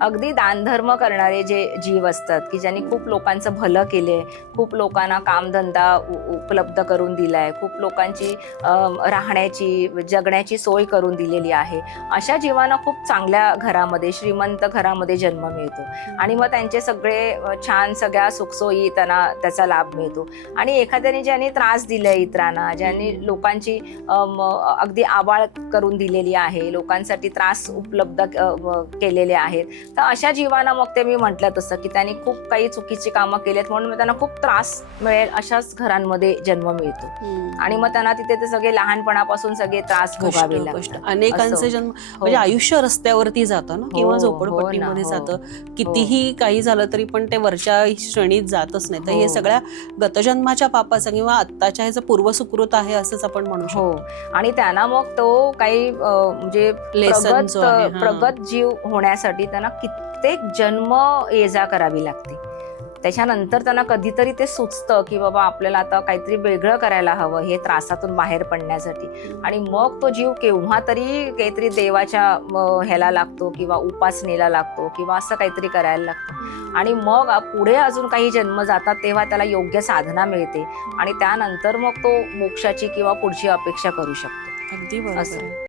अगदी दानधर्म करणारे जे जीव असतात की ज्यांनी खूप लोकांचं भलं केले, खूप लोकांना कामधंदा उपलब्ध करून दिलाय, खूप लोकांची राहण्याची जगण्याची सोय करून दिलेली आहे, अशा जीवांना खूप चांगल्या घरामध्ये श्रीमंत घरामध्ये जन्म मिळतो आणि मग त्यांचे सगळे छान सगळ्या सुखसोयी त्यांना त्याचा लाभ मिळतो. आणि एखाद्याने ज्यांनी त्रास दिलाय इतरांना, ज्यांनी लोकांची अगदी आबाळ करून दिलेली आहे, लोकांसाठी त्रास उपलब्ध केलेले आहेत, तर अशा जीवांना मग ते मी म्हटलं तसं की त्यांनी खूप काही चुकीची कामं केलेत म्हणून त्यांना खूप त्रास मिळेल अशाच घरांमध्ये जन्म मिळतो आणि मग त्यांना तिथे ते सगळे लहानपणापासून सगळे त्रास भोगावे लागतात. अनेकांचे जन्म म्हणजे आयुष्य रस्त्यावरती जातं ना किंवा झोपडपट्टीमध्ये जातं. कितीही काही झालं तरी पण ते वरच्या श्रेणीत जातच नाही. तर हे सगळ्या गतजन्माच्या पापाचं किंवा आत्ताच्या ह्याचं पूर्वसुकृत आहे असंच आपण म्हणू शकतो. आणि त्यांना मग तो काही म्हणजे प्रगत जीव होण्यासाठी त्यांना कित्येक जन्म ये जा करावी लागते. त्याच्यानंतर त्यांना कधीतरी ते सुचतं की बाबा आपल्याला आता काहीतरी वेगळं करायला हवं हे त्रासातून बाहेर पडण्यासाठी, आणि मग तो जीव केव्हा तरी काहीतरी देवाच्या ह्याला लागतो किंवा उपासनेला लागतो किंवा असं काहीतरी करायला लागतो आणि मग पुढे अजून काही जन्म जातात तेव्हा त्याला योग्य साधना मिळते आणि त्यानंतर मग तो मोक्षाची किंवा पुढची अपेक्षा करू शकतो. अगदी बरोबर.